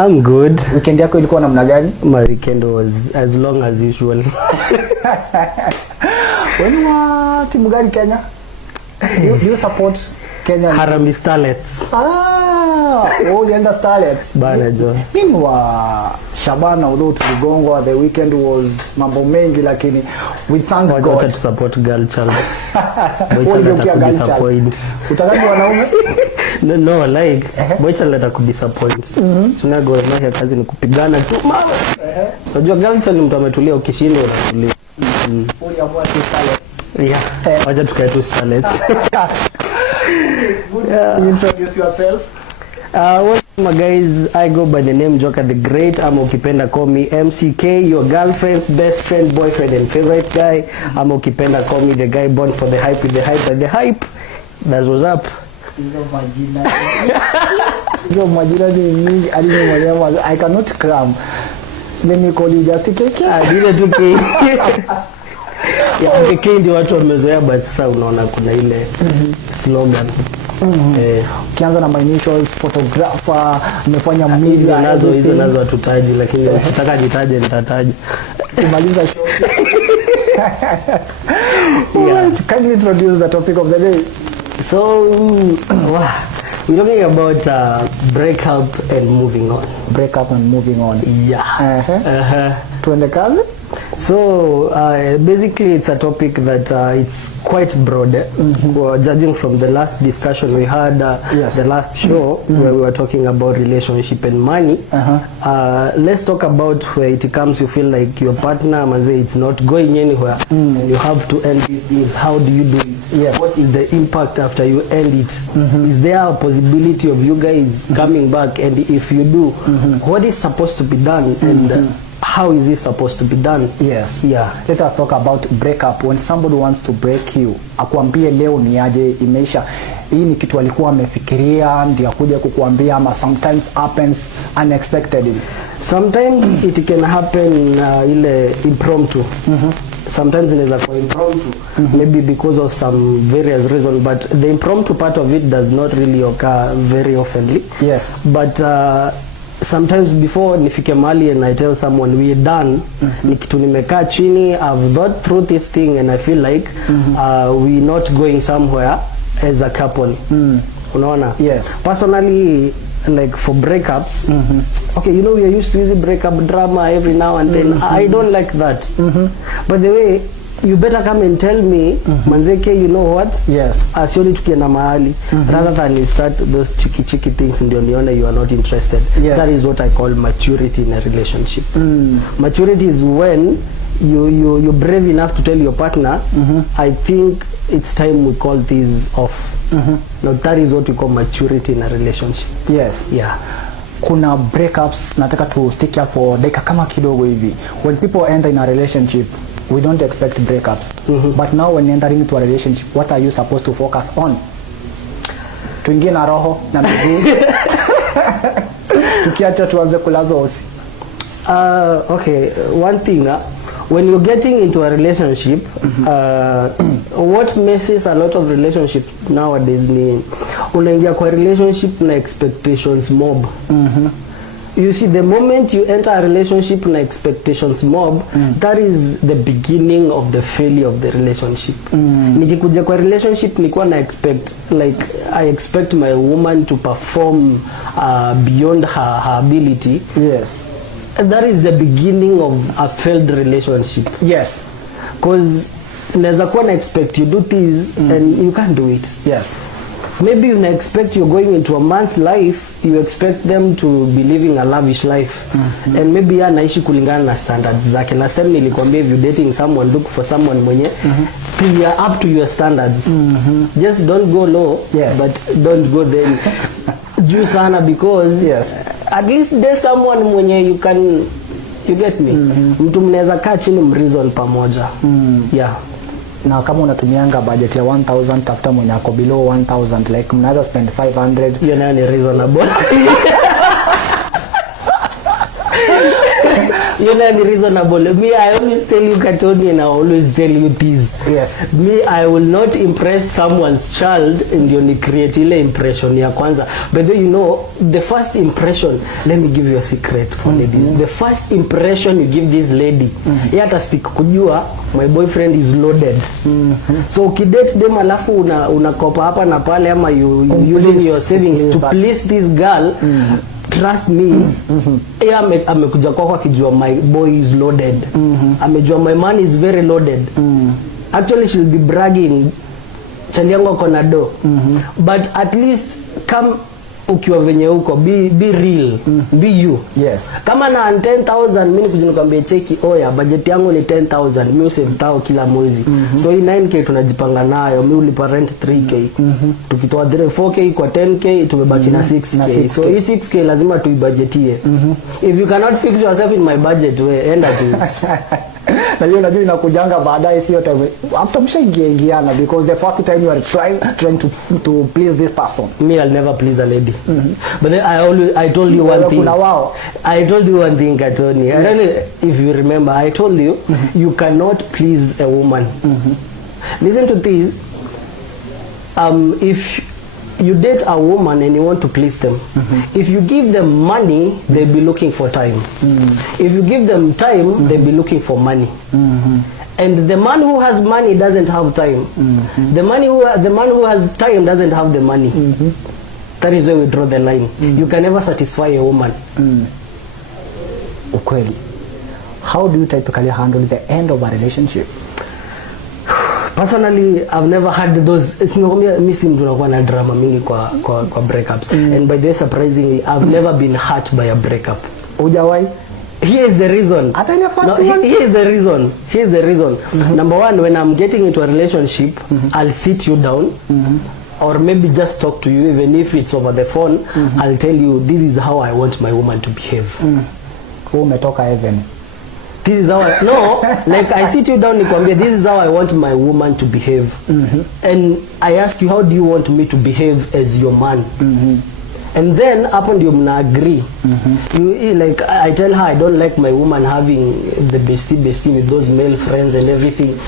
I'm good. Weekend yako ilikuwa namna gani? My weekend was as long as usual. Wewe ni timu gani Kenya? Do you support Kenya? Harambee Starlets. Ulienda Starlets. Bana jo. Mimi wa Shabana, although tuligongwa, the weekend was mambo mengi, lakini we thank God. Wacha to support girl child. Wacha disappoint. Utakaji wanaume? No, like boy child atakudisappoint. Tunago na kazi ni kupigana tu mama. Unajua girl child mtu ametulia, ukishinda unatulia. Uliamua tu Starlets. Yeah. Wacha tukae tu Starlets. Introduce yourself. Well, my guys, I go by the name Joker the Great. I'm ukipenda call me MCK, your girlfriend's best friend, boyfriend and favorite guy. I'm ukipenda call me the guy born for the hype with the hype and the hype. That's what's up. Hizo majina ni mingi, I cannot cram. Let me call you just KK. Dile tu K. Ya KK ndio watu wamezoea, but sasa unaona kuna ile slogan. Kianza na my initials, photographer, nimefanya media hizo nazo hatutaji, lakini ukitaka jitaje nitataja. Kumaliza show. Right, can you introduce the topic of the day? So, we're talking about breakup and moving on. Breakup and moving on. Yeah. Tuende kazi? So basically it's a topic that it's quite broad. Judging from the last discussion we had, the last show where we were talking about relationship and money. Let's talk about where it comes you feel like your partner manze it's not going anywhere and you have to end these things. How do you do it? Yes. What is the impact after you end it? Is there a possibility of you guys coming back, and if you do, what is supposed to be done and how is it supposed to be done? Yes. Yeah. Let us talk about breakup. When somebody wants to break you, akwambie leo ni aje imeisha. Hii ni kitu alikuwa amefikiria ndio akuje kukuambia, ama sometimes happens unexpectedly. Sometimes it can happen ile impromptu. Sometimes inaweza kuwa impromptu, maybe because of some various reasons, but the impromptu part of it does not really occur very oftenly. Yes. But sometimes before nifike mahali and I tell someone we're done, ni kitu nimekaa chini, I've thought through this thing and I feel like we're not going somewhere as a couple. Unaona? Yes. Personally, like for breakups, okay, you know we are used to using breakup drama every now and then. I don't like that. But the way you better come and tell me, manzeke, you know what? Yes. Asioni tukienda mahali, rather than you start those cheeky things ndio nione you are not interested. Yes. That is what I call maturity in a relationship. Maturity is when you're brave enough to tell your partner, I think it's time we call this off. Now that is what we call maturity in a relationship. Yes. Yeah. Kuna breakups, nataka to stick here for dakika kama kidogo hivi. When people enter in a relationship, we don't expect breakups. But now when entering into a relationship, what are you supposed to focus on? Tuingie na roho na miguu. Tukiacha tuanze kulazo hosi. Okay, one thing, when you're getting into a relationship, what messes a lot of relationships nowadays ni unaingia kwa relationship na expectations mob. You see, the moment you enter a relationship na expectations mob, that is the beginning of the failure of the relationship. Nikikuja kwa relationship nilikuwa na expect, like I expect my woman to perform beyond her ability. Yes. That is the beginning of a failed relationship. Yes. Because naweza kuwa na expect you do this and you can't do it. Yes. Maybe you expect you're going into a man's life, you expect them to be living a lavish life. And maybe anaishi kulingana na standards zake. Last time nilikwambia if you're dating someone, look for someone mwenye you are up to your standards. Just don't go low, but don't go then juu sana, because at least there's someone mwenye you get me. Mtu mnaweza kaa chini mreason pamoja. Yeah. Na kama unatumianga budget ya 1000, tafuta mwenye ako below 1000, like mnaweza spend 500. Hiyo nayo ni reasonable. ukiona ni reasonable. Me, I always tell you Katoni, and I always tell you this. Yes. Me, I will not impress someone's child ndio ni create ile impression ya kwanza. But then, you know, the first impression, let me give you a secret for ladies. The first impression you give this lady, hata stick kujua my boyfriend is loaded. So ukidate dem alafu unakopa hapa na pale ama you using your savings to please this girl, trust me, amekuja kwako akijua my boy is loaded. Amejua my man is very loaded. Actually she'll be bragging chali yangu kona do. But at least come ukiwa venye huko, be real, be you. Yes. Kama na 10,000 mimi kujinukwambia cheki, oya budget yangu ni 10,000, mimi usave tao kila mwezi. So hii 9k tunajipanga nayo, mimi ulipa rent 3k. Tukitoa 4k kwa 10k tumebaki na 6k. So hii 6k lazima tuibudgetie. If you cannot fix yourself in my budget, we enda tu. Na hiyo unajua inakujanga baadaye, sio time after mshaingiana, because the first time you are trying to please this person. Me, I'll never please a lady. But then I told you one thing. I told you one thing, Katoni. Yes. I don't know if you remember. I told you you cannot please a woman. Listen to this. If you date a woman and you want to please them, if you give them money, they'll be looking for time. If you give them time, they'll be looking for money. And the man who has money doesn't have time. The man who has time doesn't have the money. That is where we draw the line. You can never satisfy a woman. Ukweli. How do you typically handle the end of a relationship? Personally, I've never had those. Mimi si mtu nakuwa na drama mingi kwa breakups. And by the way, surprisingly, I've never been hurt by a breakup. Hujawahi? Here is the reason. Here is the reason. Number one, when I'm getting into a relationship, I'll sit you down, or maybe just talk to you, even if it's over the phone. I'll tell you, this is how I want my woman to behave. Umetoka heaven. This is how like I sit you down, nikwambia, this is how I want my woman to behave. And I ask you, how do you want me to behave as your man? And then hapo ndio mna agree. You like, I tell her I don't like my woman having the bestie with those male friends and everything.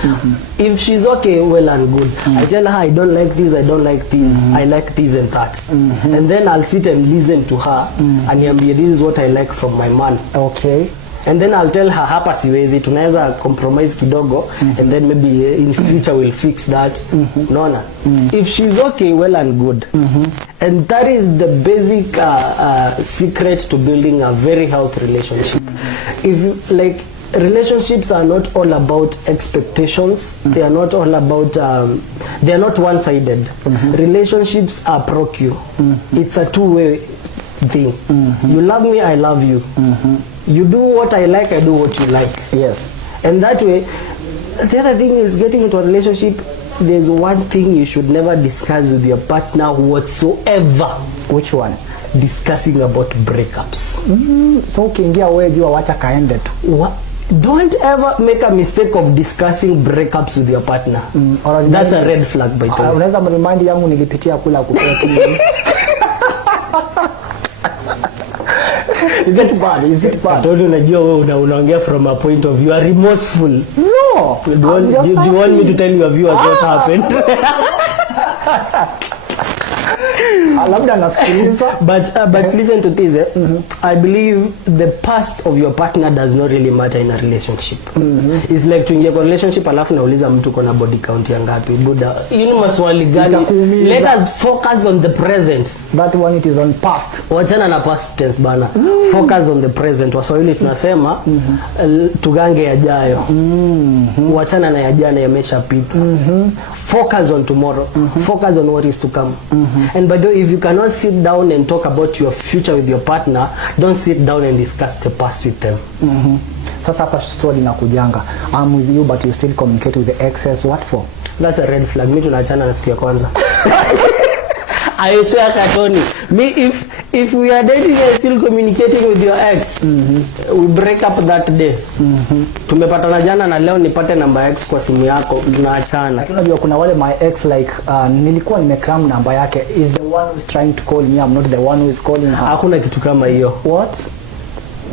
If she's okay, well and good. I tell her I don't like this, I don't like this, I like this and that. And then I'll sit and listen to her and niambie, this is what I like from my man. Okay. And then I'll tell her, hapa siwezi, tunaweza compromise kidogo, and then maybe in future we'll fix that. Nona. If she's okay, well and good. And that is the basic secret to building a very healthy relationship. If you, like, relationships are not all about expectations. They are not all about they are not one-sided. Relationships are pro-Q. It's a two-way thing. You love me, I love you. You do what I like, I do what you like. Yes. And that way, the other thing is, getting into a relationship, there's one thing you should never discuss with your partner whatsoever. Which one? Discussing about breakups. So ukiingia wewe jua wacha kaende tu. Don't ever make a mistake of discussing breakups with your partner. That's a red flag by the way. Unaweza mremind yangu nilipitia kula kupeti. Is it bad? Is it bad? Don't unajua wewe unaongea from a point of view. You are remorseful. No. Do you want me to tell your viewers what happened? Labda nasikiliza. But listen to this. I believe the past of your partner does not really matter in a relationship. It's like tuingia kwa relationship alafu nauliza mtu kona body count ya ngapi. Buda, ili maswali gani? Let us focus on the present. That one, it is on past. Wachana na past tense bana. Focus on the present. Waswahili tunasema tugange yajayo. Wachana na ya jana yameshapita. Focus on tomorrow. Focus on what is to come. And by the way, if you cannot sit down and talk about your future with your partner, don't sit down and discuss the past with them. Sasa hapa swali na kujanga. I'm with you but you still communicate with the exes. What for? That's a red flag. Mimi tunaachana na siku ya kwanza. I swear, Katoni, me if we are dating and still communicating with your ex, we break up that day. Tumepatana jana na leo nipate namba ex kwa simu yako, tunaachana. Lakini unajua kuna wale my ex like nilikuwa nimekram namba yake, is the one who is trying to call me, I'm not the one who is calling her. Hakuna kitu kama hiyo. What?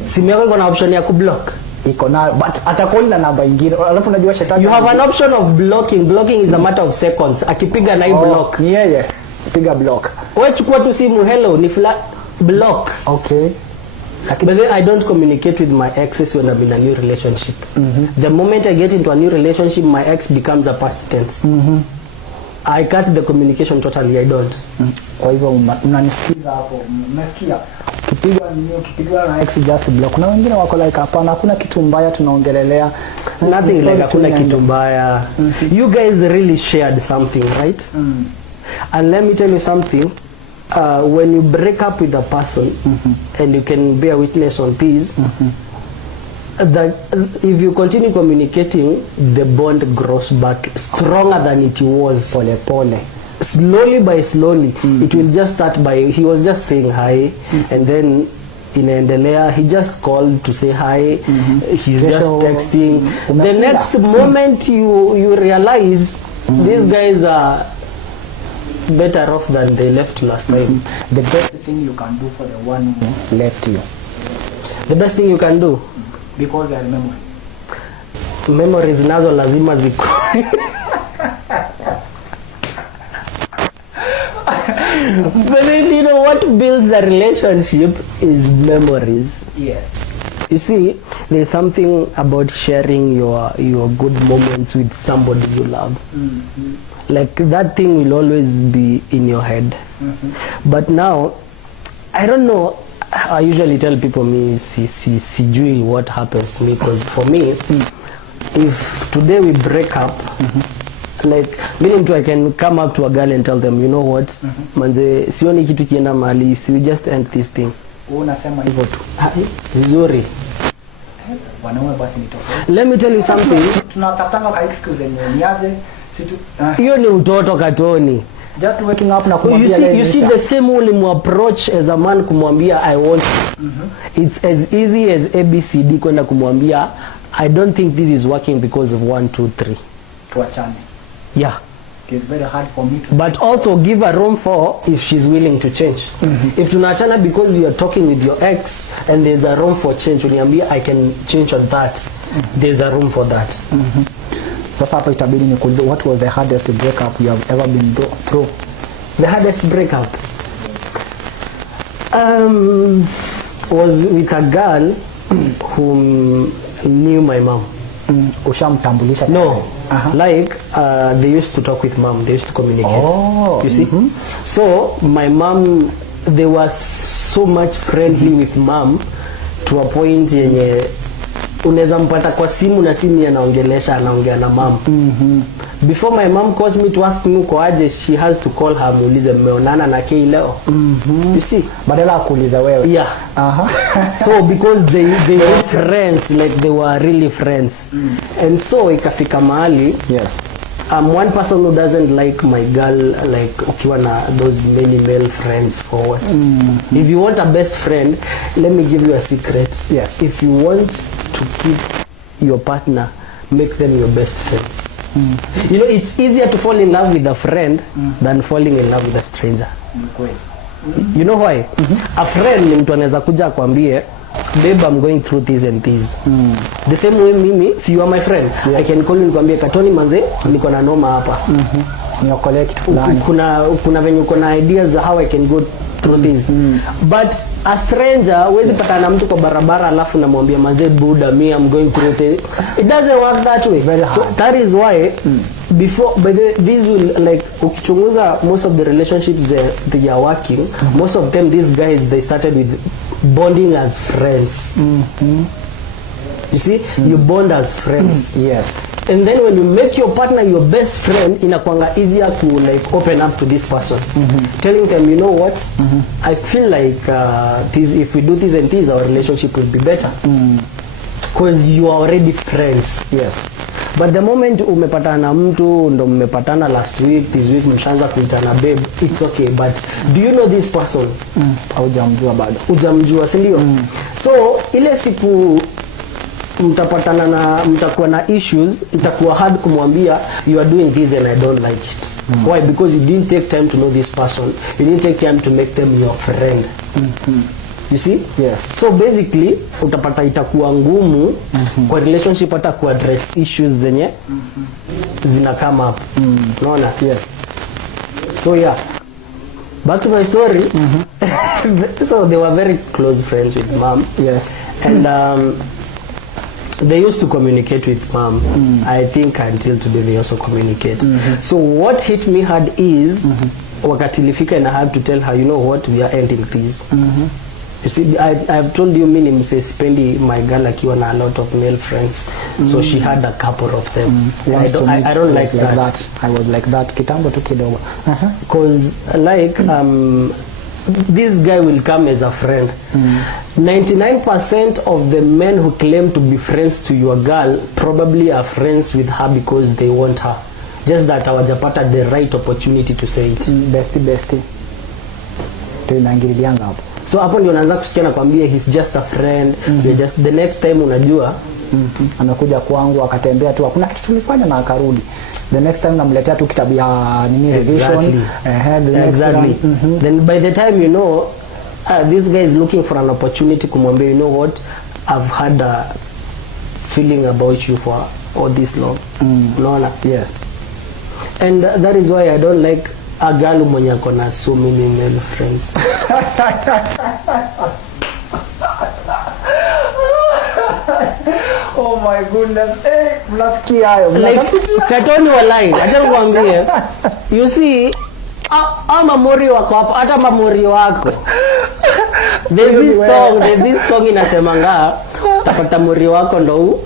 Simu yako iko na option ya kublock. iko nayo but atakoli na namba ingine, alafu unajua shetani you have an option of blocking is a matter of seconds. Akipiga na block ni yeye piga block, wewe chukua tu simu, hello ni block. Okay. But then I don't communicate with my exes when I'm in a new relationship. The moment I get into a new relationship, my ex becomes a past tense. I cut the communication totally. I don't. Kwa hivyo unanisikiza hapo, umesikia? Ukipigwa na ex just block. Na wengine wako like hapana, hakuna kitu mbaya tunaongelelea. Nothing like hakuna kitu mbaya. You guys really shared something, right? And let me tell you something. When you break up with a person, and you can bear witness on this, that if you continue communicating, the bond grows back stronger than it was. Pole pole. Slowly by slowly, it will just start by, he was just saying hi, and then inaendelea, he just called to say hi, he's just texting. The next moment you realize these guys are better off than they left last time. The best thing you can do for the one who left you. The best thing you can do? Because they are memories. Memories nazo lazima ziko. But then, you know what builds a relationship is memories. Yes. You see, there's something about sharing your good moments with somebody you love. Like that thing will always be in your head. But now, I don't know, I usually tell people sijui what happens to me, because for me, if today we break up, like meaning to I can come up to a girl and tell them, you know what, manze sioni kitu kienda mahali, we just end this thing. Unasema hivyo tu. Vizuri. Wanaume basi nitoke. Let me tell you something. Tunatafutanga ka excuse yenyewe niaje? Hiyo ni utoto katoni. Just waking up na kumwambia you see the same way approach as a man kumwambia I want. It's as easy as ABCD kwenda kumwambia I don't think this is working because of 1 2 3. Tuachane. Yeah. It's very hard for me to. But also give her room for if she's willing to change. If tunaachana because you are talking with your ex and there's a room for change, uniambia I can change on that. There's a room for that. Sasa hapo itabidi nikuulize, what was the hardest breakup you have ever been through? The hardest breakup was with a girl who knew my mom. Ushamtambulisha? No. Like they used to talk with mom, they used to communicate. You see? So my mom, they were so much friendly with mom to a point yenye unaweza mpata kwa simu na simu anaongelesha, anaongea na mom. Before my mom calls me to ask me uko aje, she has to call her, muulize mmeonana na Kei leo. You see? Badala ya kuuliza wewe. Yeah. So because they were friends, like they were really friends. And so ikafika mahali. Yes. I'm one person who doesn't like my girl like ukiwa na those many male friends for what. If you want a best friend, let me give you a secret. Yes. If you want to keep your partner, make them your best friends. You know, it's easier to fall in love with a friend than falling in love with a stranger. You know why? A friend ni mtu anaweza kuja akwambie, babe, I'm going through this and this. The same way mimi, si you are my friend. I can call you nikwambie, Katoni manze, niko na noma hapa. Niokolee kitu fulani. Kuna venye uko na ideas how I can go through this. But a stranger, huwezi pata na mtu kwa barabara alafu namwambia manze, buda, me I'm going through this. It doesn't work that way. So that is why before, but these will, like ukichunguza most of the relationships they are working, most of them, these guys, they started with bonding as friends. You see, you bond as friends. Yes. And then when you make your partner your best friend, inakuanga easier to like open up to this person. Telling them, you know what, I feel like this, if we do this and this, our relationship will be better. Because you are already friends. Yes. But the moment umepatana na mtu, ndo mmepatana last week, this week mshaanza kuitana babe, it's okay, but do you know this person? Hujamjua bado. Hujamjua, si ndio? So ile siku mtapatana na mtakuwa na issues, itakuwa hard kumwambia you are doing this and I don't like it. Why? Because you didn't take time to know this person. You didn't take time to make them your friend. You see? Yes. So basically utapata itakuwa ngumu kwa relationship hata ku address issues zenye zina come up. Unaona? Yes. So yeah. Back to my story. So they were very close friends with mom. Yes. And they used to communicate with mom. I think until today they also communicate. So what hit me hard is wakati ilifika and I had to tell her, you know what, we are ending this. You see, I've told you mimi msesipendi my girl akiwa na a lot of male friends. So she had a couple of them. I don't like that. I was like that kitambo tu kidogo. Because like this guy will come as a friend. 99% of the men who claim to be friends to your girl probably are friends with her because they want her. Just that hawajapata the right opportunity to say it. Bestie. Tunaingilianga hapo. So hapo ndio naanza kusikia na kwambia he's just a friend. Just the next time unajua amekuja kwangu akatembea tu, hakuna kitu tulifanya na akarudi. The next time namletea tu kitabu ya nini revision. Exactly. Then by the time you know this guy is looking for an opportunity kumwambia, you know what, I've had a feeling about you for all this long. Unaona? Yes. And that is why I don't like a girl mwenye akona so many male friends. Oh my goodness. Mnasikia hayo. Like katoni walai. Acha nikwambie. You see, mamori wako hapo, hata mamori wako. There's this song inasemanga tapata mori wako ndo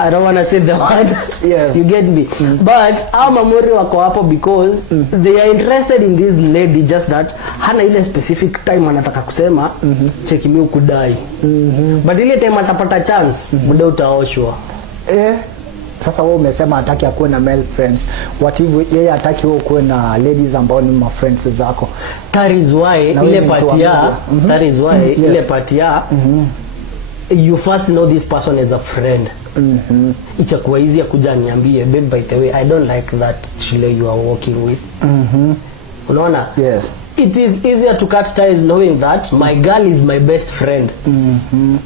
I don't want to say the word. Yes. You get me? But our mamori wako hapo because they are interested in this lady, just that hana ile specific time anataka kusema cheki mimi ukudai. But ile time atapata chance muda utaoshwa. Sasa wewe umesema hataki akuwe na male friends. What if yeye hataki wewe kuwe na ladies ambao ni ma friends zako? That is why ile patia, that is why ile patia you first know this person as a friend. Itakuwa easy kuja niambie, babe, by the way, I don't like that chile you are working with. Unaona? Yes. It is easier to cut ties knowing that my girl is my best friend.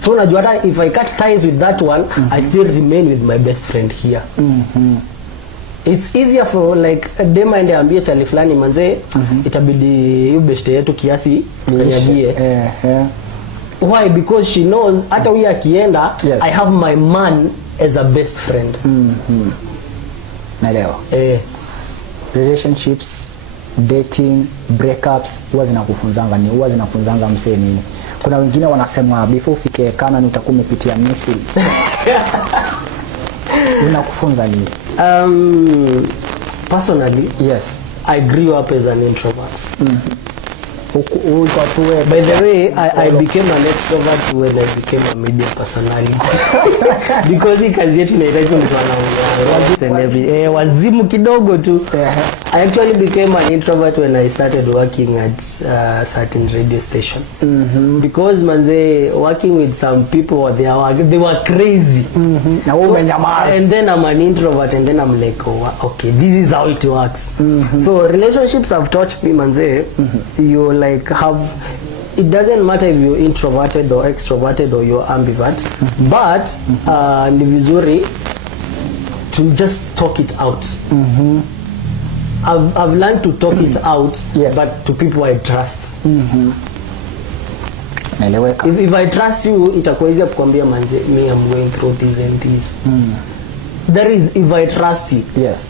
So unajua hata if I cut ties with that one, I still remain with my best friend here. It's easier for like dema ende ambie chali fulani manze, itabidi hiyo beshte yetu kiasi kanyabie. Why? Because she knows hata huyu akienda, I have my man as a best friend. Naelewa. Relationships, dating, breakups huwa zinakufunzanga ni huwa zinafunzanga msee nini? Kuna wengine wanasema before ufike Canaan utakuwa umepitia Misri. Zinakufunza nini? Personally, yes, I grew up as an introvert. By the way, I became an extrovert when I became a media personality. Because hii kazi yetu inahitaji mtu anaongea wazimu kidogo tu. I actually became an introvert when I started working at a certain radio station. Because manze, working with some people, they were crazy. And then I'm an introvert and then I'm like, oh, okay, this is how it works. So relationships have taught me, manze, you like have, it doesn't matter if you're introverted or extroverted or you're ambivert, but ni vizuri to just talk it out. I've learned to talk it out, but to people I trust. If I trust you, itakuwa easy kukwambia manze, me I'm going through this and this. That is if I trust you. Yes.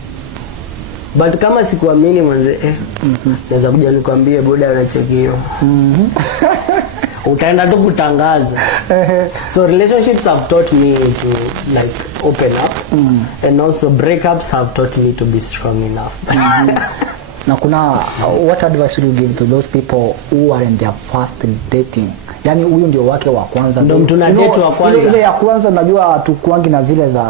But kama sikuamini manze, naweza kuja nikwambie boda anachekio. Utaenda tu kutangaza. So relationships have taught me to like open up, and also breakups have taught me to be strong enough. Na kuna what advice would you give to those people who are in their first dating? Yani huyu ndio wake wa kwanza, ndio mtu na date wa kwanza. Ile ya kwanza najua tukuangi na zile za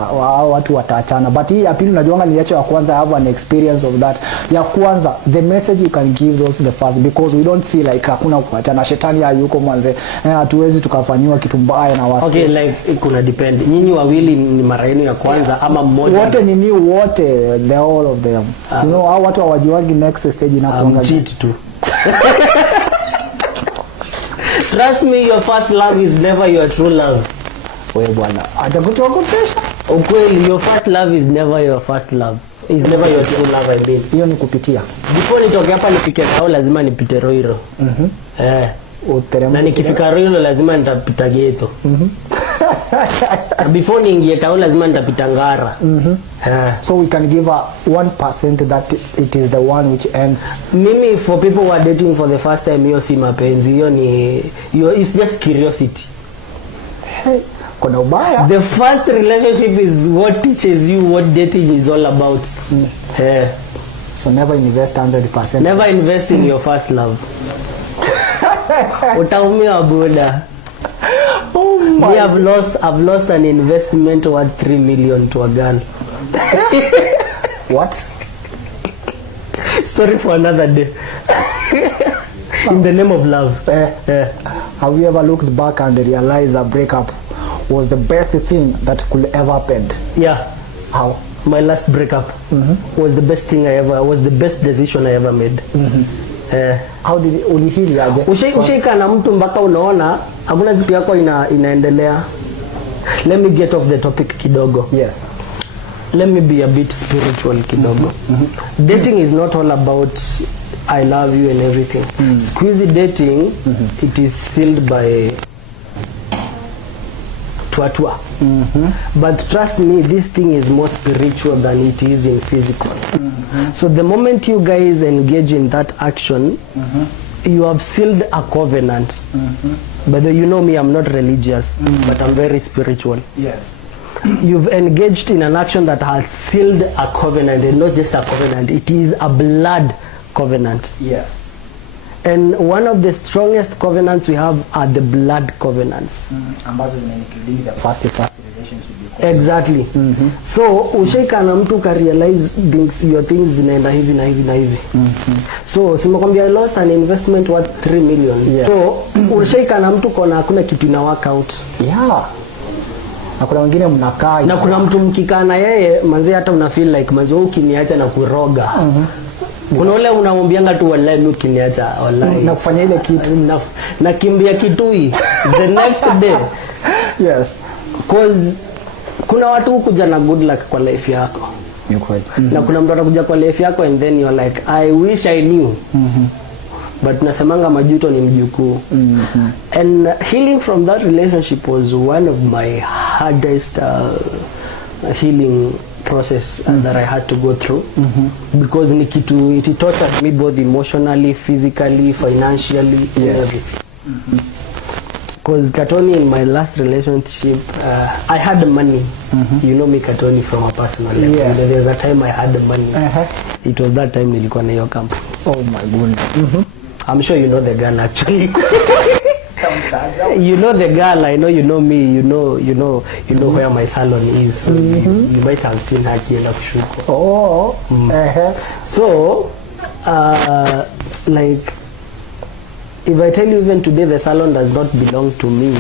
watu wataachana, but hii ya pili najuanga ni yacho ya kwanza. I have an experience of that. Ya kwanza, the message you can give those the first, because we don't see like hakuna kuachana, shetani hayuko mwanze, hatuwezi tukafanywa kitu mbaya na wasi. Okay, like kuna depend. Nyinyi wawili ni mara yenu ya kwanza ama mmoja? Wote ni new, wote, the all of them. You know how watu hawajuagi next stage inakuanga cheat tu. Trust me, your first love is never your true love. Wewe bwana, acha kutuogopesha. Ukweli, your first love is never your first love. Is never your true love, I mean. Hiyo ni kupitia. Before nitoke hapa nifike Kao lazima nipite Roiro. Na nikifika Roiro lazima nitapita Geto. Before niingie Kao lazima nitapita Ngara. So we can give a 1% that it is the one which ends. Mimi, for people who are dating for the first time, hiyo si mapenzi, it's just curiosity. Hey, kuna ubaya. The first relationship is what teaches you what dating is all about. So never invest 100%. Never invest in your first love. Utaumia buda. Oh my. I've lost an investment worth 3 million to a girl. What? Story for another day. In the name of love. Have you ever looked back and realized a breakup was the best thing that could ever happen? Yeah. How? My last breakup was the best decision I ever made. How did ulihili aje? Ushaika na mtu mpaka unaona hakuna kitu yako inaendelea. Let me get off the topic kidogo. Yes. Let me be a bit spiritual kidogo. Dating is not all about I love you and everything. Squeezy dating, it is sealed by tuatua. But trust me, this thing is more spiritual than it is in physical. So the moment you guys engage in that action, you have sealed a covenant. But you know me, I'm not religious, but I'm very spiritual. Yes. You've engaged in an action that has sealed a covenant, and not just a covenant, it is a blood covenant. Yes. And one of the strongest covenants we have are the blood covenants. Ambazo zinaingilia the first relationship. Exactly. So ushaika na mtu ka realize your things zinaenda hivi na hivi na hivi. So simekwambia I lost an investment worth 3 million. Yes. So ushaika na mtu kona hakuna kitu ina work out. Yeah. Na kuna wengine mnakaa na kuna mtu mkikaa na yeye manzi hata una feel like manzi ukiniacha na kuroga. Kuna ule unamwambianga tu wallahi mimi ukiniacha wallahi na kufanya ile kitu na kimbia kitui the next day. Yes. Cause kuna watu kuja na good luck kwa life yako. Ni kweli. Na kuna mtu atakuja kwa life yako and then you're like I wish I knew. But nasemanga majuto ni mjukuu. And healing from that relationship was one of my hardest healing process that I had to go through. Because it tortured me both emotionally, physically, financially, everything. Because Katoni, in my last relationship, I had money. You know me, Katoni, from a personal level. Yes. There's a time I had money. It was that time nilikuwa na hiyo camp. Oh my goodness. I'm sure you know the girl actually. You know the girl. I know you know me. You know where my salon is. So you might have seen her kienda kushuko. Oh. So, like, if I tell you even today the salon does not belong to me.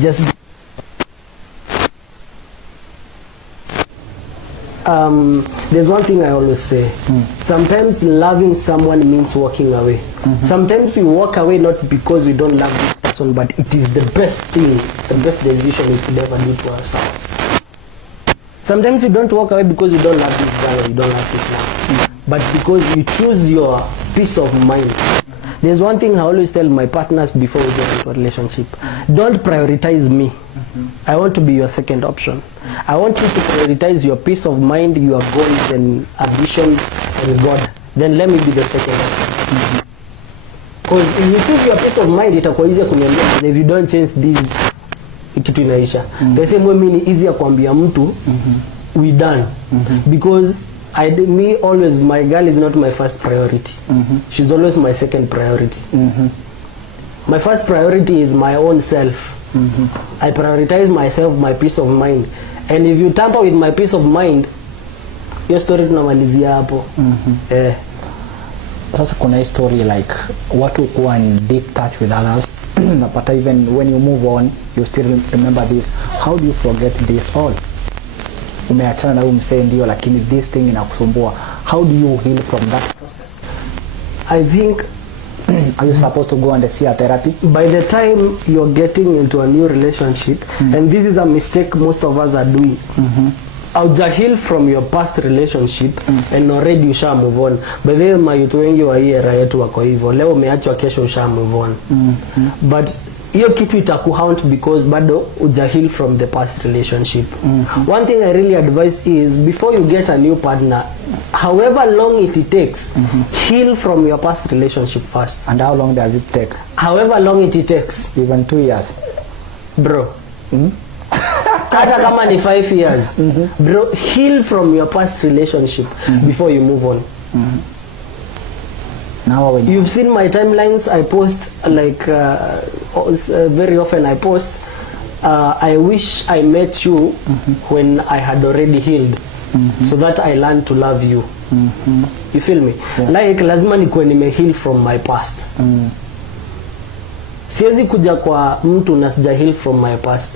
Just there's one thing I always say. Sometimes loving someone means walking away. Sometimes we walk away not because we don't love this person, but it is the best thing, the best decision we could ever do to ourselves. Sometimes you don't walk away because you don't love this guy or you don't love this man, but because you choose your peace of mind. There's one thing I always tell my partners before we get into a relationship. Don't prioritize me. I want to be your second option. I want you to prioritize your peace of mind, your goals and ambition and God. Then let me be the second option. Because if you choose your peace of mind, itakuwa easier kuniambia. If you don't change this, kitu inaisha. The same way mimi ni easier kuambia mtu, we done. Because me always, my girl is not my first priority. She's always my second priority. My first priority is my own self. I prioritize myself, my peace of mind. And if you tamper with my peace of mind, your story tunamalizia hapo. Sasa kuna hii story like watu kuwa in deep touch with others but even when you move on you still remember this. How do you forget this all? Umeachana na huyu msee ndio lakini this thing inakusumbua. How do you heal from that process? I think Are you supposed to go and see a therapy? by the time you're getting into a new relationship, and this is a mistake most of us are doing, auja heal from your past relationship and already usha move on. By the way, mayutu wengi wa hii era yetu wako hivyo, leo umeachwa, kesho usha move on. But hiyo kitu itakuhaunt because bado uja heal from the past relationship. One thing I really advise is before you get a new partner, however long it takes, heal from your past relationship first. And how long does it take? However long it takes, Even 2 years. bro. Hata kama ni 5 years, bro, heal from your past relationship before you move on. Now when You've seen my timelines. I post like very often. I post. I wish I met you when I had already healed, so that I learned to love you. You feel me? Yes. Like lazima nikuwe nime heal from my past. Siwezi kuja kwa mtu na sija heal from my past.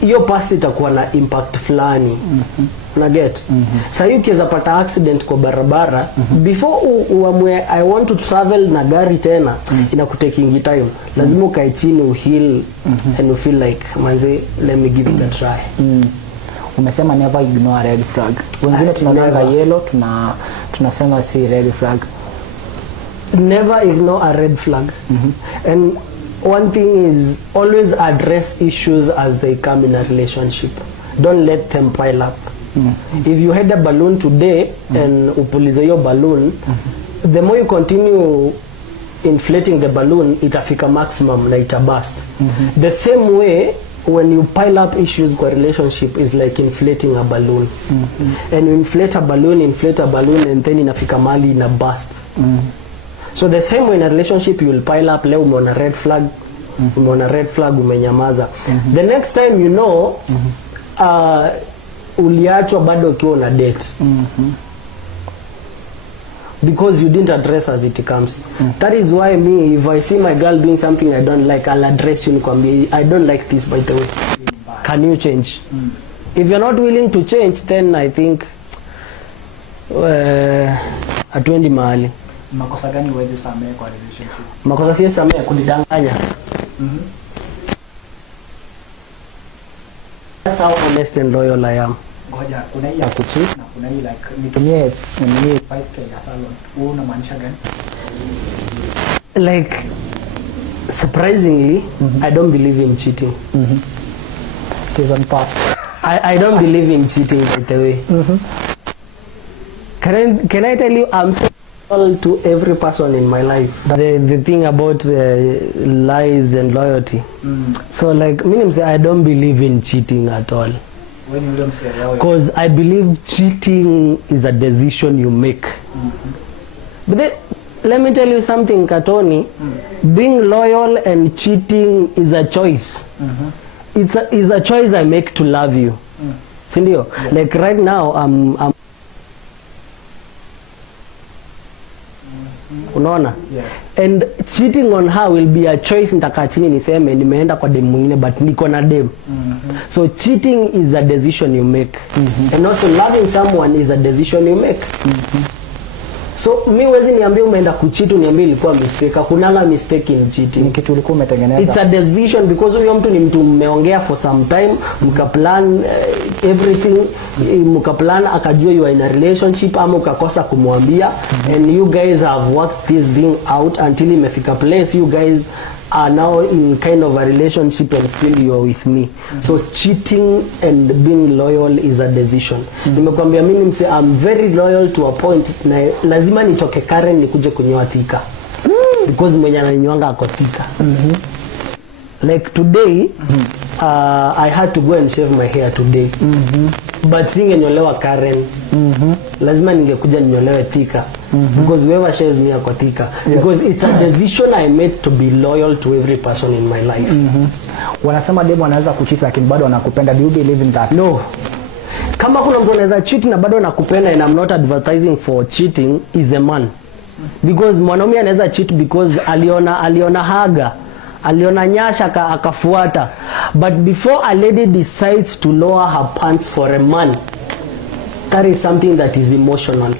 Hiyo past itakuwa na impact fulani. Na get. Sasa hiyo kiweza pata accident kwa barabara, before uamue I want to travel na gari tena, inakutaking time. Lazima ukae chini uheal and you feel like manze, let me give it a try. umesema never ignore a red flag. Wengine tunalenga Never. yellow, tunasema si red flag. Never ignore a red flag. And one thing is always address issues as they come in a relationship. Don't let them pile up. If you had a balloon today and upulize your balloon, the more you continue inflating the balloon, itafika maximum na itaburst. The same way when you pile up issues kwa relationship is like inflating a balloon. And you inflate a balloon and then inafika mali ina burst. So the same way in a relationship, you will pile up. Leo umeona red flag, umenyamaza. The next time you know, uliachwa bado ukiwa na date. Because you didn't address as it comes. That is why me, if I see my girl doing something I don't like, I'll address you. I don't like this, by the way. Can you change? If you're not willing to change, then I think hatuendi mahali. Makosa gani huwezi samehe kwa relationship? Makosa siwezi samehe kunidanganya. That's how honest and loyal I am. Ngoja, kuna hii ya kucheat na kuna hii like nitumie 5k ya salon. Wewe unamaanisha gani? Like, surprisingly, I don't believe in cheating. It is on past. I don't believe in cheating, by the way. Can I tell you, I'm so loyal to every person in my life. The thing about lies and loyalty. So like, I don't believe in cheating at all. When you don't say loyal. Because I believe cheating is a decision you make. But then, let me tell you something, Katoni. Being loyal and cheating is a choice. It's a choice I make to love you. Sindio? Yeah. Like right now, I'm unaona? Yes. And cheating on her will be a choice. Nitakaa chini niseme nimeenda kwa dem mwingine but niko na dem. So cheating is a decision you make. And also loving someone is a decision you make. So mi wezi niambia umeenda kucheat niambia ilikuwa mistake. Hakunanga mistake in cheating. Ni kitu ulikuwa umetengeneza. It's a decision because huyo mtu ni mtu mmeongea for some time, mkaplan everything, mkaplan akajua you are in a relationship ama ukakosa kumwambia, and you guys have worked this thing out until imefika place you guys are now in kind of a relationship and still you are with me. So cheating and being loyal is a decision. Nimekwambia mimi I'm very loyal to a point na lazima nitoke Karen nikuje kunyoa Thika. Because mwenye ananywanga ako Thika. Like today, I had to go and shave my hair today. But singenyolewa Karen. Lazima ningekuja ninyolewe Thika. Because whoever shaves me ako Thika. Because it's a decision I made to be loyal to every person in my life. Wanasema demo anaweza kucheat lakini bado anakupenda. Do you believe in that? No. Kama kuna mtu anaweza cheat na bado anakupenda, and I'm not advertising for cheating, is a man. Because mwanaume anaweza cheat because aliona haga, aliona nyasha akafuata. But before a lady decides to lower her pants for a man, that is something that is emotional.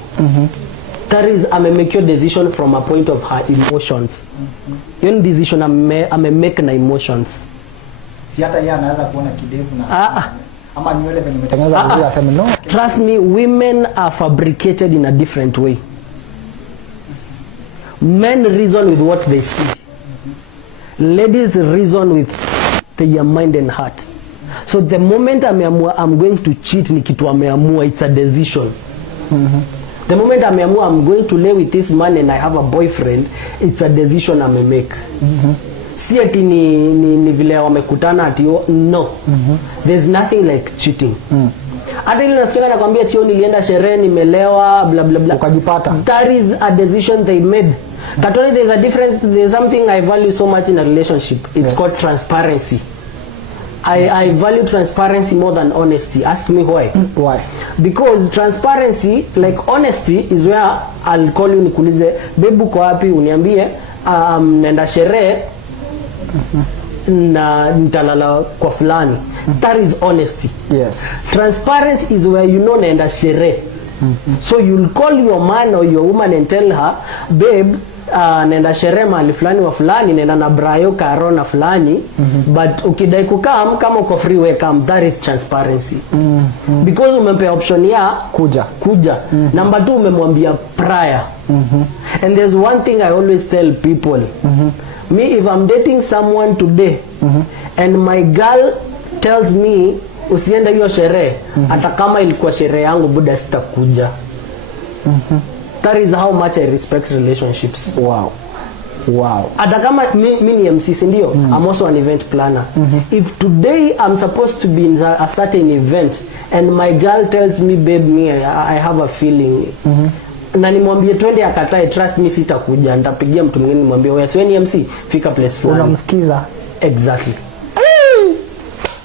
That is, make your decision from a point of her emotions. Your decision make na emotions. Si hata yeye anaweza kuona kidevu na ama nywele venye umetengeneza vizuri aseme no. Trust me, women are fabricated in a different way. Men reason with what they see. Ladies reason with their mind and heart. So the moment ameamua I'm going to cheat, ni kitu ameamua, it's a decision. The moment ameamua I'm going to lay with this man and I have a boyfriend, it's a decision ame make. Si ati ni vile wamekutana ati no. There's nothing like cheating. Hata ile nasikia nakwambia tio nilienda sherehe nimelewa bla bla bla ukajipata. That is a decision they made. Katoni, there's a difference, there's something I value so much in a relationship. It's called transparency. I value transparency more than honesty. Ask me why. Why? Because transparency, like honesty, is where I'll call you nikulize bebu kwa wapi uniambie nenda sherehe na nitalala kwa fulani. That is honesty. Yes. Transparency is where you know naenda sherehe. So you'll call your man or your woman and tell her, babe, nenda sherehe mahali fulani wa fulani, nenda na Brayo Karo na fulani, but ukidai kukam kama uko free we come. That is transparency. Because umempea option ya kuja. Number 2, umemwambia prior. And there's one thing I always tell people. Me, if I'm dating someone today and my girl tells me usiende hiyo sherehe, hata kama ilikuwa sherehe yangu buda sitakuja. That is how much I respect relationships. Wow. Hata kama mimi ni MC, ndio, I'm also an event planner. If today I'm supposed to be in a certain event and my girl tells me, babe, I have a feeling, na nimwambie twende akatae, trust me sitakuja, nitapigia mtu mwingine nimwambie wewe siwe ni MC, fika place fulani. Unamsikiza. Exactly.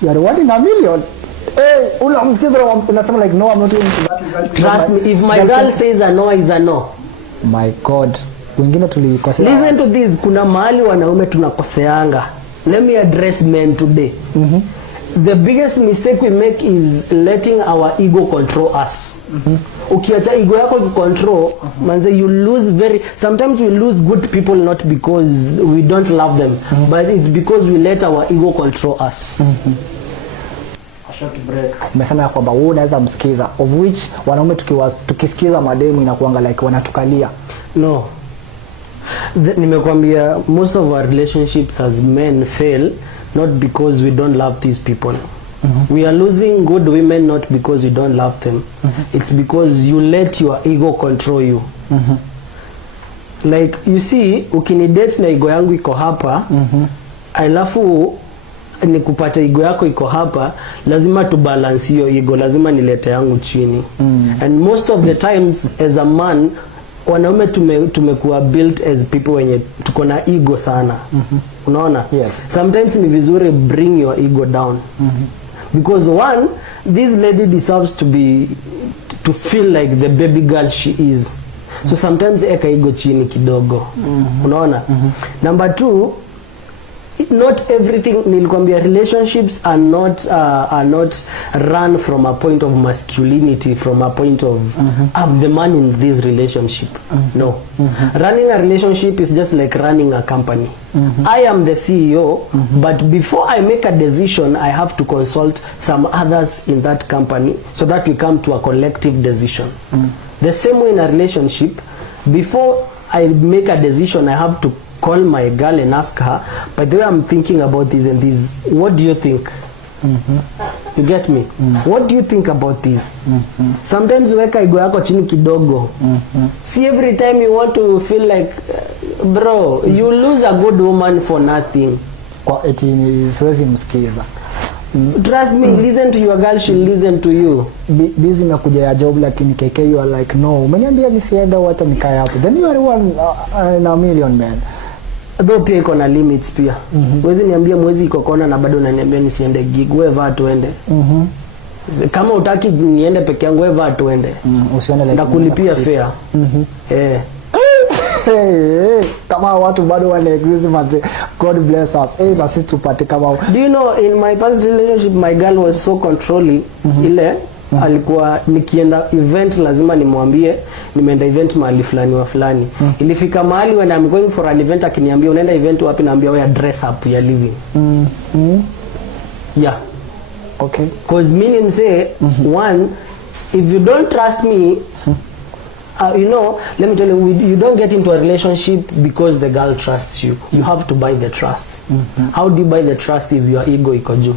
You are one in a million. Unamsikiza unasema like no, I'm not going to that. Trust me, if my girl says a no is a no. My God. Wengine tulikosea. Listen to this, kuna mahali wanaume tunakoseanga. Let me address men today. The biggest mistake we make is letting our ego control us. Ukiacha ego yako control, manze, you lose sometimes we lose good people not because we don't love them, but it's because we let our ego control us. Umesema ya kwamba wewe unaweza msikiza, of which wanaume tukisikiza mademu inakuanga like wanatukalia. No. Nimekwambia most of our relationships as men fail not because we don't love these people. We are losing good women not because we don't love them. It's because you let your ego control you. Like you see, ukinidate na ego yangu iko hapa, alafu nikupata ego yako iko hapa, lazima tu balance hiyo ego, lazima nilete yangu chini. And most of the times as a man, wanaume tumekuwa built as people wenye tuko na ego sana. Unaona? Yes. Sometimes ni vizuri bring your ego down. Because one, this lady deserves to feel like the baby girl she is. So sometimes eka ego chini kidogo. Unaona? Number 2, not everything, nilikwambia relationships are not run from a point of masculinity, from a point of I'm the man in this relationship. No. Running a relationship is just like running a company. I am the CEO, but before I make a decision, I have to consult some others in that company so that we come to a collective decision. The same way in a relationship, before I make a decision, I have to call my girl and ask her, by the way, I'm thinking about this and this, what do you think? You get me? What do you think about this? Sometimes weka ego yako chini kidogo. See, every time you want to feel like bro, you lose a good woman for nothing. Kwa eti siwezi msikiza. Trust me, listen to your girl, she'll listen to you. Busy mekuja ya job lakini KK you are like no, umeniambia nisiende wacha nikae hapo. Then you are one in a million, man. Though pia iko na limits pia. Wezi niambia mwezi iko kona na bado unaniambia nisiende gig, wewe vaa tuende. Kama utaki niende peke yangu, wewe vaa tuende. Usione like nakulipia fare. Kama watu bado wana exist manze, God bless us. Na sisi tupate kama. Do you know, in my past relationship my girl was so controlling. Ile alikuwa nikienda event lazima nimwambie nimeenda event mahali fulani wa fulani. Ilifika mahali when I'm going for an event akiniambia unaenda event wapi, naambia wewe dress up ya living. Yeah. Okay. Cause meaning say one, if you don't trust me, you know, let me tell you, you don't get into a relationship because the girl trusts you. You have to buy the trust. How do you buy the trust if your ego iko juu?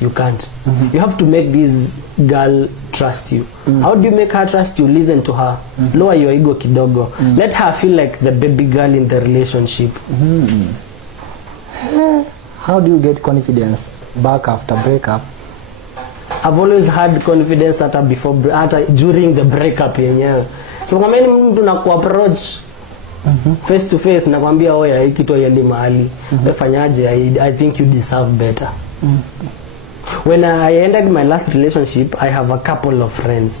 You can't. You have to make this girl trust you. How do you make her trust you? Listen to her. Lower your ego kidogo. Let her feel like the baby girl in the relationship. How do you get confidence back after breakup? I've always had confidence hata before, hata during the breakup yenyewe. So kama ni mtu na kuapproach face to face na kwambia oya hii kitu haiendi mahali, ufanyaje? I think you deserve better. When I ended my last relationship, I have a couple of friends.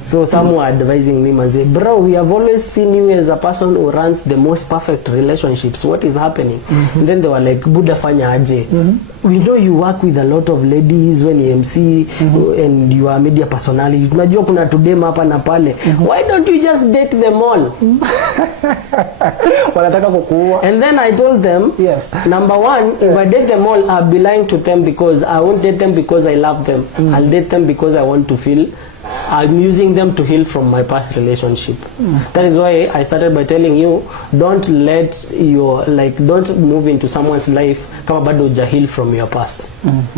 So some were advising me and say, bro, we have always seen you as a person who runs the most perfect relationships. What is happening? And then they were like, Buddha fanya aje. We know you work with a lot of ladies when you MC and you are media personality. Tunajua kuna tudema hapa na pale. Why don't you just date them all? Wanataka kukuua. And then I told them, yes. Number one, if I date them all, I'll be lying to them because I won't date them because I love them. I'll date them because I want to feel I'm using them to heal from my past relationship. That is why I started by telling you, don't let your, don't move into someone's life kama bado uja heal from your past.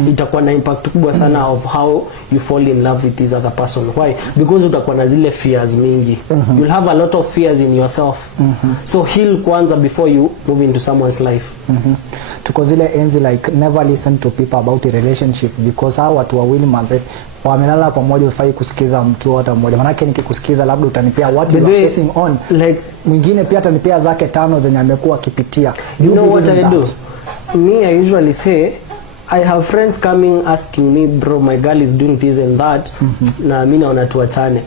Itakuwa na impact kubwa sana of how you fall in love with this other person. Why? Because utakuwa na zile fears mingi. You'll have a lot of fears in yourself. So heal kwanza before you move into someone's life. Tuko zile enzi like never listen to people about a relationship because hao watu wawili manze wamelala pamoja, ufai kusikiza mtu hata mmoja. Manake nikikusikiza labda utanipea what you are facing on, like mwingine pia atanipea zake 5 zenye amekuwa akipitia. You know what I do? Me, I usually say I have friends coming asking me, bro, my girl is doing this and that. Na mimi naona tuachane.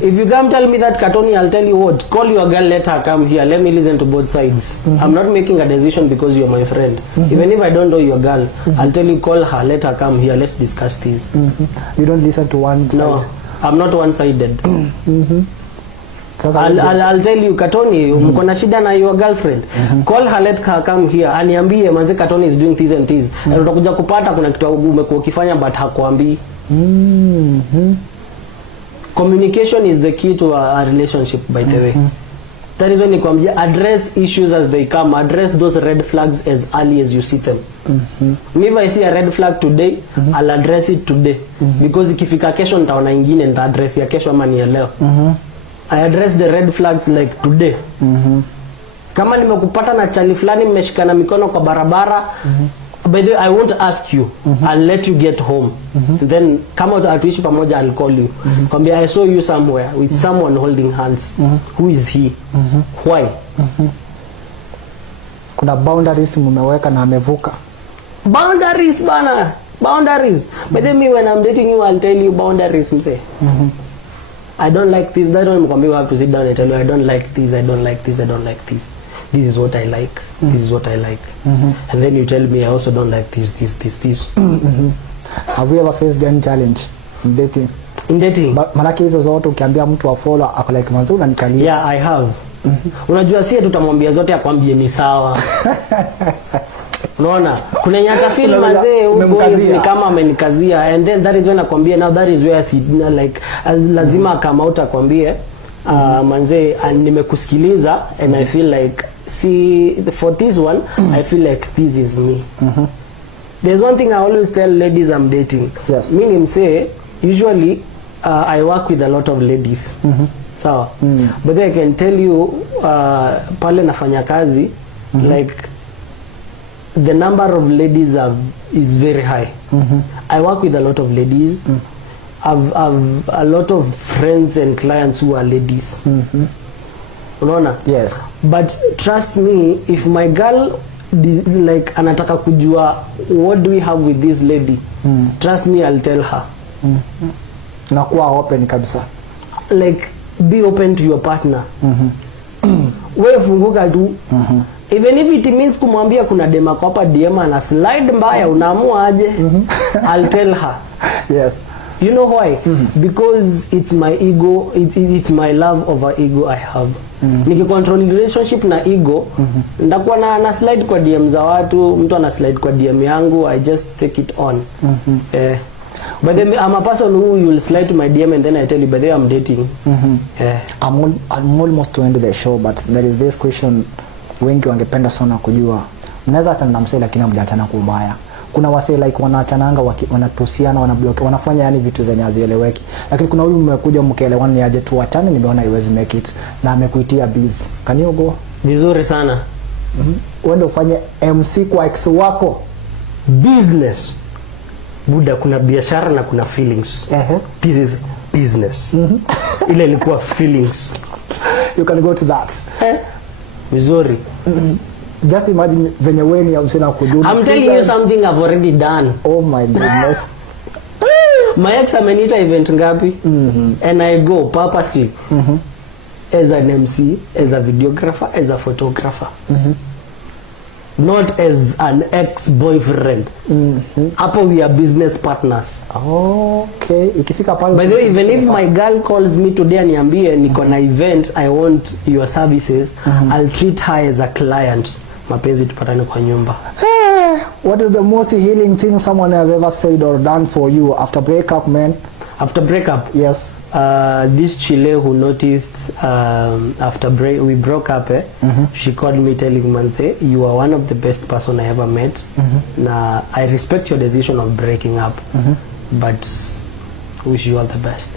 If you come tell me that Katoni, I'll tell you what, call your girl, let her come here, let me listen to both sides. I'm not making a decision because you're my friend. Even if I don't know your girl, I'll tell you, call her, let her come here, let's discuss this. You don't listen to one side? No, I'm not one-sided. I'll tell you, Katoni, mko na shida na your girlfriend. Call her, let her come here. Aniambie manze Katoni is doing this and this. Na utakuja kupata kuna kitu umekuwa ukifanya but hakuambii. Communication is the key to a relationship, by the way. That is when you come, address issues as they come. Address those red flags as early as you see them. If I see a red flag today, I'll address it today. Because ikifika kesho nitaona ingine nita address ya kesho ama ni ya leo. I address the red flags like today. Kama nimekupata na chali fulani mmeshikana mikono kwa barabara, by the way, I won't ask you. I'll let you get home. Then kama atuishi pamoja, I'll call you. Kwambia I saw you somewhere with someone holding hands. Who is he? Why? Kuna boundaries mmeweka na amevuka. Boundaries bana. Boundaries. But then me when I'm dating you, I'll tell you boundaries mse. I don't like this. That don't mean you have to sit down and tell you I don't like this, I don't like this, I don't like this. This is what I like. This is what I like. And then you tell me I also don't like this. Have you ever faced any challenge in dating? In dating? Manake hizo zote ukiambia mtu afollow ako like manzi unanikalia. Yeah, I have. Unajua si tutamwambia zote akwambie ni sawa. Unaona? Kuna nyata feel manze ni kama amenikazia, and then that is when akwambia now that is where like lazima come out akwambie manze nimekusikiliza and I feel like see for this one I feel like this is me. There's one thing I always tell ladies I'm dating. Yes. Meaning say usually I work with a lot of ladies. Sawa. But I can tell you pale nafanya kazi like the number of ladies is very high. I work with a lot of ladies. I've a lot of friends and clients who are ladies. Unaona? Yes. But trust me, if my girl like anataka kujua what do we have with this lady, trust me, I'll tell her. Na kuwa open kabisa. Like be open to your partner. Wewe funguka tu. Even if it means kumwambia kuna dema kwa hapa DM na slide mbaya, unaamua aje? I'll tell her. Yes. You know why? Because it's my ego, it's my love over ego I have. Nikicontrol relationship na ego, ndakuwa na slide kwa DM za watu, mtu ana slide kwa DM yangu, I just take it on. But then I'm a person who will slide to my DM and then I tell you, but then I'm dating. I'm almost to end the show, but there is this question wengi wangependa sana kujua. Mnaweza hata na msee lakini hamjaachana kwa ubaya. Kuna wase like wanaachananga wanatusiana, wanablock, wanafanya yani vitu zenye hazieleweki. Lakini kuna huyu mmekuja mkielewana ni aje tuachane, nimeona iwezi make it na amekuitia biz. Can you go? Vizuri sana. Uende ufanye MC kwa ex wako. Business. Buda, kuna biashara na kuna feelings. This is business. Ile ilikuwa feelings. You can go to that. Vizuri. Just imagine venye wewe ni msina kujua. I'm telling you something I've already done. Oh my goodness. My ex amenita event ngapi? And I go purposely. As an MC, as a videographer, as a photographer. Not as an ex-boyfriend. Hapo we are business partners. Okay. Ikifika pale. By the way, even if my girl calls me today and niambie niko na event, I want your services, I'll treat her as a client. Mapenzi tupatane kwa nyumba. What is the most healing thing someone have ever said or done for you after breakup, man? After breakup? Yes. This Chile who noticed after we broke up, she called me telling me, say, you are one of the best person I ever met. Now, I respect your decision of breaking up, but wish you all the best.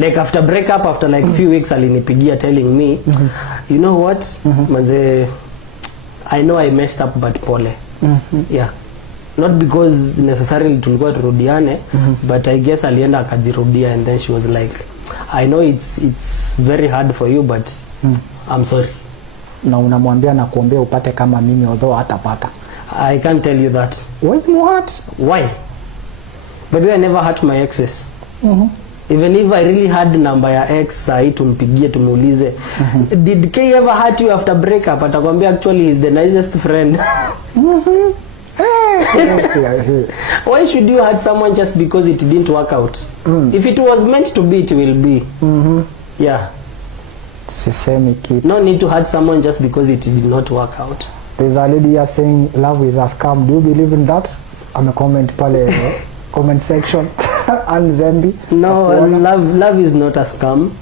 Like after breakup, after like few weeks, alinipigia telling me, you know what, Maze, I know I messed up, but pole. Yeah. Not because necessarily tulikuwa turudiane, but I guess alienda akajirudia, and then she was like, I know it's very hard for you, but I'm sorry. Na unamwambia na kuombea upate kama mimi, although hatapata. I can't tell you that. Why is more hurt? Why? By the way, I never hurt my exes. Even if I really had number ya ex, sahi tumpigie tumuulize, did K ever hurt you after breakup? Atakwambia actually he's the nicest friend. Why should you hurt someone just because it didn't work out? If it was meant to be, it will be. Yeah. Sisemi kitu. No need to hurt someone just because it did not work out. There's a lady here saying love is a scam. Do you believe in that? I'm a comment pale comment section. And Zembi. No, love is not a scam.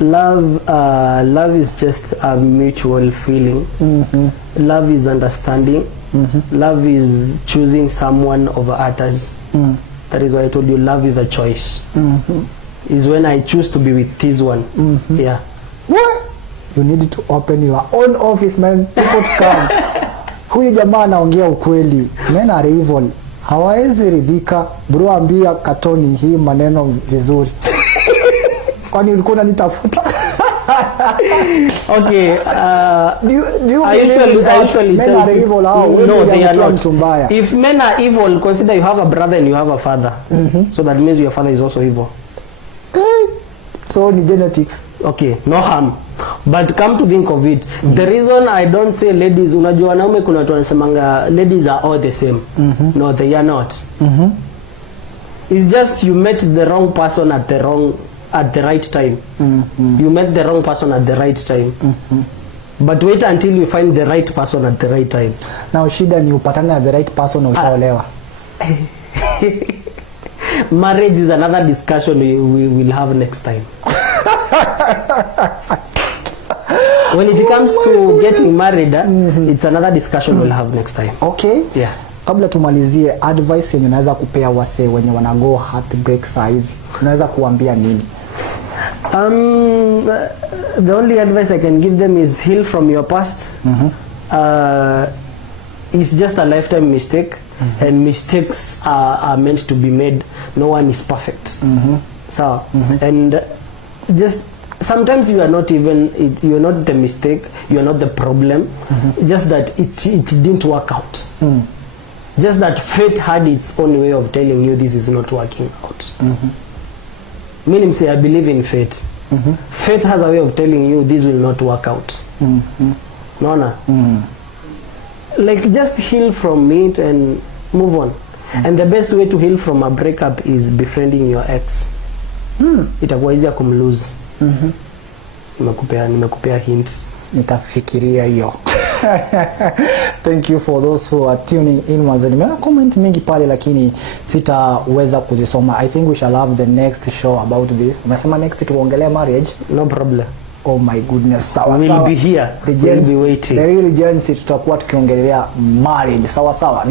Love is just a mutual feeling. Love is understanding. Love is choosing someone over others. That is why I told you love is a choice. Is when I choose to be with this one. Yeah. What? You need to open your own office, man. People to come. Huyu jamaa anaongea ukweli. Men are evil. Hawezi ridhika. Bro, ambia Katoni hii maneno vizuri. Kwani ulikuwa unanitafuta? Okay. Do you I usually men tell are evil? no, they are not. Mtumbaya. If men are evil, consider you have a brother and you have a father. So that means your father is also evil. So ni genetics. Okay, no harm. But come to think of it, the reason I don't say ladies, unajua wanaume kuna watu wanasemanga ladies are all the same. No, they are not. It's just you met the wrong person at the right time. You met the wrong person at the right time. But wait until you find the right person at the right time. Now shida ni upatane na the right person na utaolewa. Marriage is another discussion we will have next time. When it comes to getting married, it's another discussion we'll have next time. Okay. Yeah. Kabla tumalizie, advice yenye unaweza kupea wase wenye wanago heartbreak size, unaweza kuambia nini? The only advice I can give them is heal from your past. It's just a lifetime mistake, and mistakes are meant to be made. No one is perfect. So, and just sometimes you are not you're not the mistake, you are not the problem. Just that it didn't work out. Just that fate had its own way of telling you this is not working out. Meaning, say I believe in fate. Fate has a way of telling you this will not work out. No. Like just heal from it and move on. And the best way to heal from a breakup is befriending your ex. Itakuwa easier kumlose. Nimekupea hints. Nitafikiria hiyo. Thank you for those who are tuning in. Mwanzo nimeona comment mingi pale lakini sitaweza kuzisoma. I think we shall have the next show about this. Umesema next tuongelee marriage? No problem. Oh my goodness. Sawa we'll sawa. Be here. We'll be waiting. The real urgency tutakuwa tukiongelea marriage. Sawa sawa.